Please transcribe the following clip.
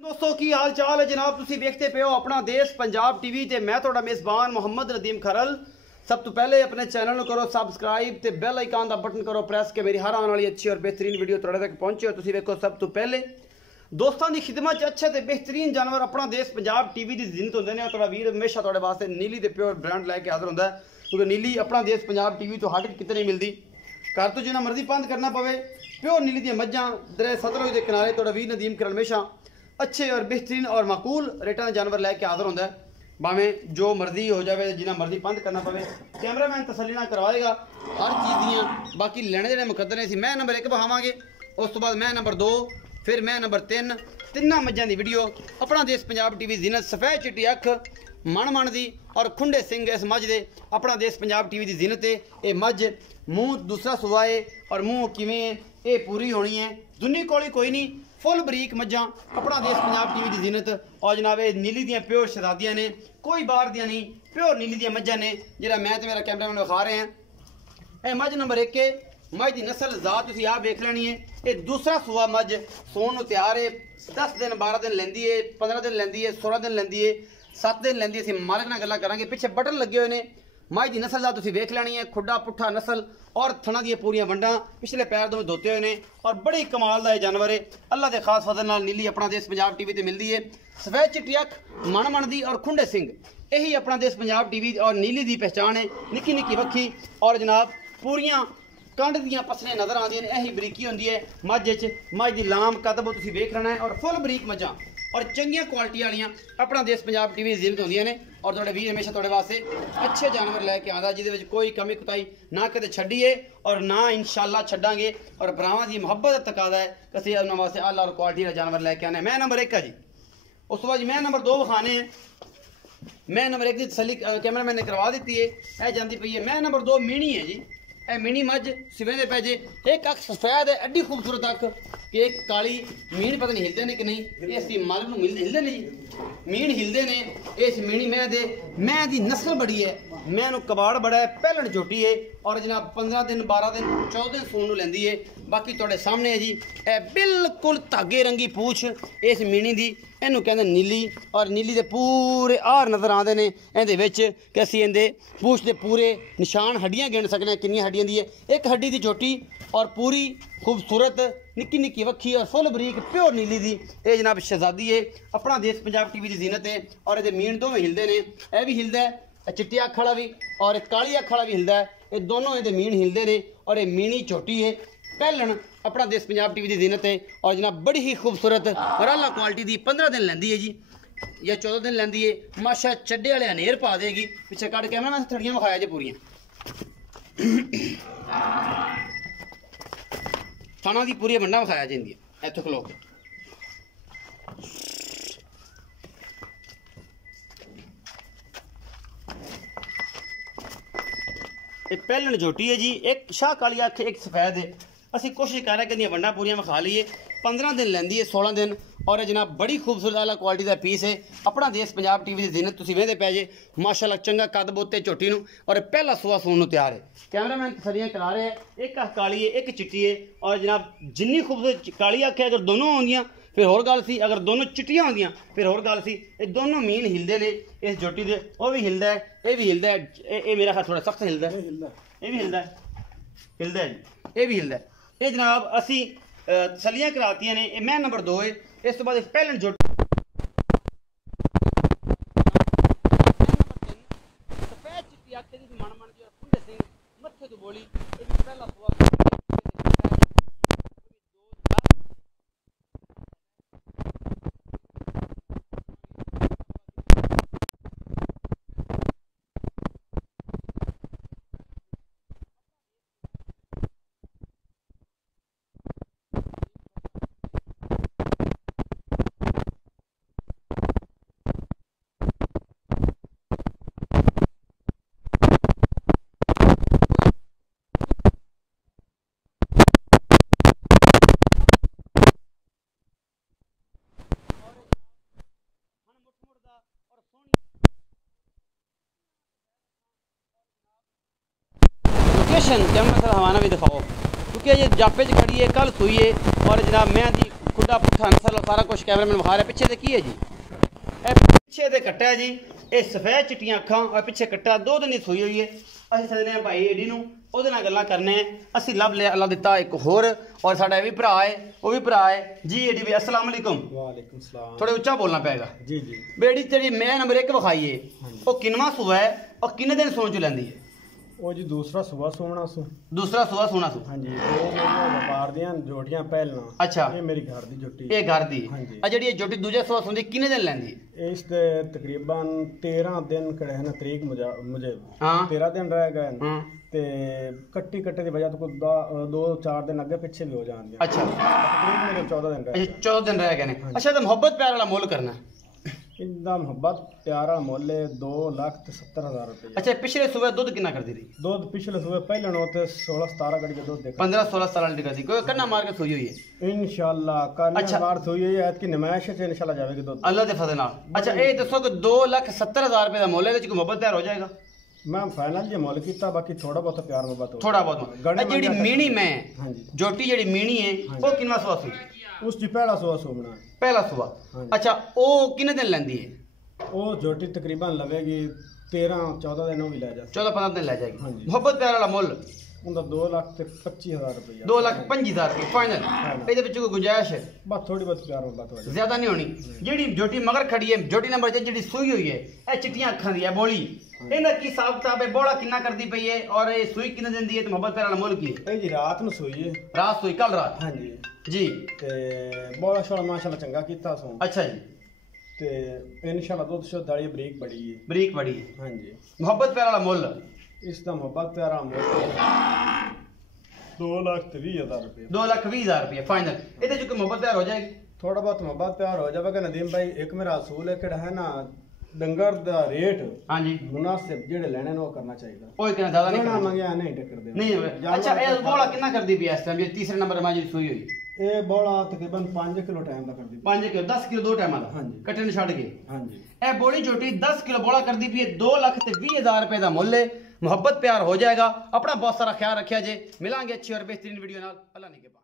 दोस्तों की हाल चाल है जनाब। तुसी देखते पे हो अपना देश पंजाब टीवी ते मैं थोड़ा मेज़बान मोहम्मद नदीम खरल। सब तो पहले अपने चैनल को करो सबसक्राइब ते बेल आइकन का बटन करो प्रेस के मेरी हर आने वाली अच्छी और बेहतरीन वीडियो थोड़े तक पहुंचे हो। तुसी देखो सब तो पहले दोस्तों की खिदमत अच्छे ते बेहतरीन जानवर अपना देश पंजाब टीवी की जिन्नत होंगे ने। थोड़ा वीर हमेशा थोड़े वास्ते नीली ते प्योर ब्रांड लैके हाजिर होंगे क्योंकि नीली अपना देश पंजाब टीवी तो हट कितने नहीं मिलती। घर तो जिन्ना मर्जी बंद करना पवे प्योर नीली दी मज्जां दरे सतलुज के किनारे थोड़ा वीर नदीम खरल हमेशा अच्छे और बेहतरीन और माकूल रेटा का जानवर लैके हाजिर होंगे। भावें जो मर्जी हो जाए जिन्ना मर्जी बंद करना पवे कैमरामैन तसल्ली ना करवाएगा हर चीज़ दियाँ। बाकी लेने देने मुकद्दर ने मैं नंबर 1 बहावांगे, उस तो बाद मैं नंबर 2, फिर मैं नंबर 3। तिना मज्जां की वीडियो अपना देश पंजाब टीवी जिन्नत सफेद चिट्टी अख मन दी और खुंडे सिंह इस मझ दे अपना देश पंजाब टीवी की जिन्नत है। ये मझ मूँह दूसरा सुआ है और मूँह किवें ये पूरी होनी है। दुनी कोली कोई नहीं, फुल बरीक मज्जां अपना देश पंजाब टीवी की जिन्नत। और जनाब ये नीली दियाँ प्योर शहजादियाँ ने, कोई बाहर दियाँ नहीं, प्योर नीली दियाँ मज्जां ने जिहड़ा मैं तो मेरा कैमरामैन विखा रहे हैं। यह मझ नंबर 1 है। मझ की नस्ल जात तुसीं आप देख लेनी है। ये दूसरा सूआ मझ सोन नूं तैयार है। 10 दिन 12 दिन लैंदी है, 15 दिन लैंदी है, 16 दिन लैंदी है, 7 दिन लैंदी है। असीं मालक नाल गल्लां करांगे। पिछे बटन लगे हुए ने। मझ की नस्ल दा तुसीं वेख लेनी है। खुड्डा पुट्ठा नस्ल और थना दी पूरियां वंडां, पिछले पैर दोवें धोते हुए ने और बड़ी कमाल दा जानवर है। अल्लाह के खास फजल नाल नीली अपना देश पंजाब टीवी ते मिलती है। सफेद चिट्टी अख मन दी और खुंडे सिंह यही अपना देश पंजाब टीवी और नीली दी पहचान है। निक्की निक्की वक्खी और जनाब पूरियां कंड दियां पसलियां नजर आंदियां ने। यही बरीकी होंदी है मझ च। मझ दी लाम कदम तुसीं वेख लेना है और फुल बरीक मझां और चंगियां क्वालिटी वालियां अपना देश पंजाब टीवी जिन्नत होंदियां ने। और थोड़े वीर हमेशा थोड़े वास्ते अच्छे जानवर लैके आंदा जिहदे कोई कमी कुताई ना कदे छड्डिए और ना इंशाअल्लाह छड्डांगे। और भरावां दी मुहब्बत दा तकादा है कि असीं उन्हां वास्ते आला और क्वालिटी दा जानवर लैके आने। मैं नंबर 1 है जी। उस तो बाद मैं नंबर 2 विखाने हैं। मैं नंबर 1 की तसल्ली कैमरामैन ने करवा दी है। यह जाती पई है। मैं नंबर 2 मीणी है जी। यह मीणी मझ सिवें दे पैजे एक अख सफेद है, एड्डी खूबसूरत अख कि एक काली मीण पता नहीं हिलते ने कि नहीं। ये असीं मालक नूं हिलदे ने जी, मीण हिलदे ने। इस मीणी मैं दी नस्ल बड़ी है। मैं नूं कबाड़ बड़ा है, पहलण झोटी है और जनाब 15 दिन 12 दिन 14 दिन सून नूं लैंदी है। बाकी तुहाडे सामने है जी ए बिल्कुल धागे रंगी पूछ इस मीणी दी। इनू कहते नीली और नीली के पूरे आर नज़र आते हैं। ये कि असी इहदे पूछ के पूरे निशान हड्डियां गिन सकते हैं कितनी हड्डियां दी है। एक हड्डी की चोटी और पूरी खूबसूरत निक्की निक्की वक्खी और फुल बरीक प्योर नीली दी ये जनाब शहजादी है। अपना देश पंजाब टीवी की जिन्नत है। और ये मीण दोवें हिलते हैं। यह भी हिलदा है, चिट्टी अख वाला भी और एक काली अख वाला भी हिलदा है। ये दोनों ये मीण हिलते हैं और ये मीणी चोटी है पहलन अपना देश पंजाब टीवी की जिन्नत है। और जनाब बड़ी ही खूबसूरत और आला क्वालिटी की 15 दिन लैंदी है जी या 14 दिन लैंदी है। माशा चड्डे वाले अनेर पा देगी। पिछे कट कैमरा मैं थड़ियां विखाया जी पूरियां थाना की पूरी वंडा विखाया जी इंदियां इत्थों खलो के। एक पहलन झोटी है जी, एक शाह काली अख, एक सफेद है। असी कोशिश कर रहे हैं कि वंडा पूरियां विखा लीए। 15 दिन लैंदी है, 16 दिन और जनाब बड़ी खूबसूरत आला क्वालिटी का पीस है। अपना देश पंजाब टीवी की जिन्नत तुसीं वेंदे पै जे माशाअल्लाह चंगा कद बोते झोटी नूं और पहला सुआ सून नूं तैयार है। कैमरामैन तसल्लियां करा रहे हैं। एक अख काली है, एक चिट्टी है और जनाब जिन्नी खूबसूरत काली अख है अगर दोनों होंदियां फिर होर गल सी, अगर दोनों चिट्टियां होंदियां फिर होर गल सी। ये दोनों मीन हिलदे ने इस झोटी दे। वह भी हिलदा है, ये भी हिलदा है। ये मेरा ख्याल थोड़ा सख्त हिलदा है, ये भी हिलदा है, हिलदा है जी, ये भी हिलदा है। ये जनाब असी तसल्लियां करातियां ने। मैं नंबर 2 है। इस तो बाद एक पहलन झोटी सफेद चिट्टी अख दी मन दी और खुंडे सिंह मत्थे तो बोली ये भी पहला सुआ लोकेशन कैमरा सर हमारा भी दिखाओ क्योंकि ये जापे च खड़ी है, कल सुई है और जनाब मैं दी खुदा सीधा पुट्ठा नस्ल सारा कुछ कैमरे में विखा रहा। पिछे की है जी, पिछे दे कट्टा जी, ये सफेद चिट्टियां अखां और पिछे कट्टा 2 दिन की सूई हुई है। ਅਸੀਂ ਸੱਦਨੇ ਆ ਭਾਈ ਏਡੀ ਨੂੰ, ਉਹਦੇ ਨਾਲ ਗੱਲਾਂ ਕਰਨੇ ਆ। ਅਸੀਂ ਲੱਭ ਲਿਆ ਅੱਲਾ ਦਿੱਤਾ ਇੱਕ ਹੋਰ, ਔਰ ਸਾਡਾ ਇਹ ਵੀ ਭਰਾ ਹੈ, ਉਹ ਵੀ ਭਰਾ ਹੈ ਜੀ। ਏਡੀ ਵੀ अस्सलाम वालेकुम। वालेकुम सलाम। थोड़े उच्चा बोलना पेगा जी जी। बेड़ी तेरी मैं नंबर 1 विखाई है, वो किनवा सुबह है और किन्ने दिन सोन चु लैंदी है? ਉਹ ਜੀ ਦੂਸਰਾ ਸੁਬਾ ਸੋਣਾ ਸੂ। दूसरा सुबह सोना सू। ਹਾਂਜੀ ਉਹ ਮੇਰੀਆਂ ਵਪਾਰ ਦੀਆਂ ਜੋਟੀਆਂ ਪਹਿਲਾਂ। अच्छा, ਇਹ ਮੇਰੀ ਘਰ ਦੀ ਜੋਟੀ। ਇਹ ਘਰ ਦੀ ਹਾਂਜੀ। ਆ ਜਿਹੜੀ ਇਹ ਜੋਟੀ ਦੂਜੇ ਸੁਬਹ ਸੁੰਦੀ ਕਿੰਨੇ ਦਿਨ ਲੈਂਦੀ ਹੈ? ਇਸ ਦੇ ਤਕਰੀਬਨ 13 ਦਿਨ ਕਿਹੜੇ ਹਨ ਤਰੀਕ ਮੁਝੇ ਹਾਂ 13 ਦਿਨ ਰਹਿ ਗਏ ਹਾਂ। ਤੇ ਕੱਟੀ ਕੱਟੇ ਦੀ ਵਜ੍ਹਾ ਤੋਂ 2-4 ਦਿਨ ਅੱਗੇ ਪਿੱਛੇ ਵੀ ਹੋ ਜਾਂਦੇ अच्छा ਤਕਰੀਬਨ ਮੇਰੇ 14 ਦਿਨ ਰਹਿ अच्छा 14 दिन रह गए ने। अच्छा तो मोहब्बत प्यार वाला मोल करना। ਇੰਦਾ ਮੁਹੱਬਤ ਪਿਆਰਾ ਮੁੱਲ 2,70,000 ਰੁਪਏ। अच्छा पिछले सुबह दूध कितना करती थी? ਦੁੱਧ ਪਿਛਲੇ ਸੂਬੇ ਪਹਿਲਾਂ ਨੂੰ ਤੇ 16-17 ਘੜੀ ਦਾ ਦੁੱਧ ਦੇਖਾ 15-16 साल लीटर करती, कोई कन्ना मार के सोई हुई है इंशाल्लाह कल अच्छा। बार हुई है ऐत की नमाइश है इंशाल्लाह जावेगी दुੱਧ। अल्लाह के फजल नाल। अच्छा ये दसो कि 2,70,000 रुपए का मोल है, कोई मोहब्बत प्यार हो जाएगा? मैं फाइनल ये मुल कीता, बाकी थोड़ा बहुत प्यार मोहब्बत हो थोड़ा बहुत। जेडी मीणी में हाँ जी जोटी जेडी मीणी है वो किनवा सुबह सी? उस जी पहला सुबह सोमना पहला सुबह। अच्छा वो किन्ने दिन लेंदी है? वो जोटी तकरीबन लवेगी 13-14 दिन भी ले जा 14-15 दिन ले हाँ जाएगी। जी। मोहब्बत प्यार वाला मुल उनका 2,25,000 रुपया। 2,25,000 फाइनल। ਇਹਦੇ ਵਿੱਚ ਕੋਈ ਗੁੰਜਾਇਸ਼ ਹੈ? बस थोड़ी बहुत प्यार मोहब्बत हो जाए, ਜ਼ਿਆਦਾ ਨਹੀਂ ਹੋਣੀ। ਜਿਹੜੀ ਜੋਟੀ ਮਗਰ ਖੜੀ ਹੈ, ਜੋਟੀ ਨੰਬਰ 6 ਜਿਹੜੀ ਸੂਈ ਹੋਈ ਹੈ, ਇਹ ਚਿੱਟੀਆਂ ਅੱਖਾਂ ਦੀ ਹੈ ਬੋਲੀ। ਇਹਦਾ ਕੀ ਹਿਸਾਬ ਕਿਤਾਬ ਹੈ? ਬੋਲਾ ਕਿੰਨਾ ਕਰਦੀ ਪਈ ਹੈ ਔਰ ਇਹ ਸੂਈ ਕਿੰਨੇ ਦਿੰਦੀ ਹੈ ਤੇ ਮੁਹੱਬਤ ਪਿਆਰ ਵਾਲਾ ਮੁੱਲ ਕੀ ਹੈ? ਇਹ ਜੀ ਰਾਤ ਨੂੰ ਸੋਈ ਹੈ। ਰਾਤ ਸੂਈ, ਕੱਲ ਰਾਤ। हाँ जी ਜੀ ਤੇ ਬੋਲਾ ਸ਼ੋਲਾ ਮਾਸ਼ਾਅੱਲਾ ਚੰਗਾ ਕੀਤਾ ਸੋ ਅੱਛਾ ਜੀ। ਤੇ ਇਨਸ਼ਾਅੱਲਾ ਦੁੱਧ ਸ਼ੋ ਦਾੜੀ ਬਰੀਕ ਬੜੀ ਹੈ। ਬਰੀਕ ਬੜੀ ਹੈ। हाँ जी ਮੁਹੱਬਤ ਪਿਆਰ ਵਾਲਾ ਮੁੱਲ ਇਸ ਦਾ ਮੁਹੱਬਤ ਪਿਆਰਾ ਮੁੱਲ 2,20,000 रुपये। 2,20,000 रुपये फाइनल। ਇਹਦੇ ਚ ਕੋਈ ਮੁਹੱਬਤ ਪਿਆਰ ਹੋ ਜਾਏਗੀ? थोड़ा बहुत मोहब्बत प्यार हो जाएगा नदीम भाई। एक मेरा असूल है कि है ना डंगर दा रेट ਹਾਂਜੀ मुनासिब जेड़े लेने ने वो करना चाहिए। ਕੋਈ ਕਿੰਨਾ ਜ਼ਿਆਦਾ ਨਹੀਂ ना ਕਰਨਾ। मंगया नहीं टक्कर दे ਨਹੀਂ ਅੱਛਾ ਇਹ ਬੋਲਾ ਕਿੰਨਾ ਕਰਦੀ ਪਈ ਇਸ ਟਾਈਮ? ਇਹ ਤੀਸਰੇ ਨੰਬਰ ਮੈਂ ਜਿਹੜੀ ਸੂਈ ਹੋਈ ये बोला तकरीबन 5 किलो टाइम दा कर दी। 5 ਕਿਲੋ 10 ਕਿਲੋ ਦੋ ਟਾਈਮਾਂ ਦਾ ਹਾਂਜੀ। ਕੱਟੇ ਨੂੰ ਛੱਡ ਕੇ। हां जी ਇਹ ਬੋਲੀ ਝੋਟੀ 10 ਕਿਲੋ ਬੋਲਾ ਕਰਦੀ ਪਈ ਹੈ। 2,20,000 रुपए ਦਾ ਮੁੱਲ ਹੈ। ਮੁਹੱਬਤ ਪਿਆਰ ਹੋ ਜਾਏਗਾ। ਆਪਣਾ ਬਹੁਤ ਸਾਰਾ ਖਿਆਲ ਰੱਖਿਆ ਜੇ। ਮਿਲਾਂਗੇ ਅੱਛੀ ਔਰ ਬਿਹਤਰੀਨ ਵੀਡੀਓ ਨਾਲ। ਅੱਲਾ ਨਿਗਹਿਬਾਨ।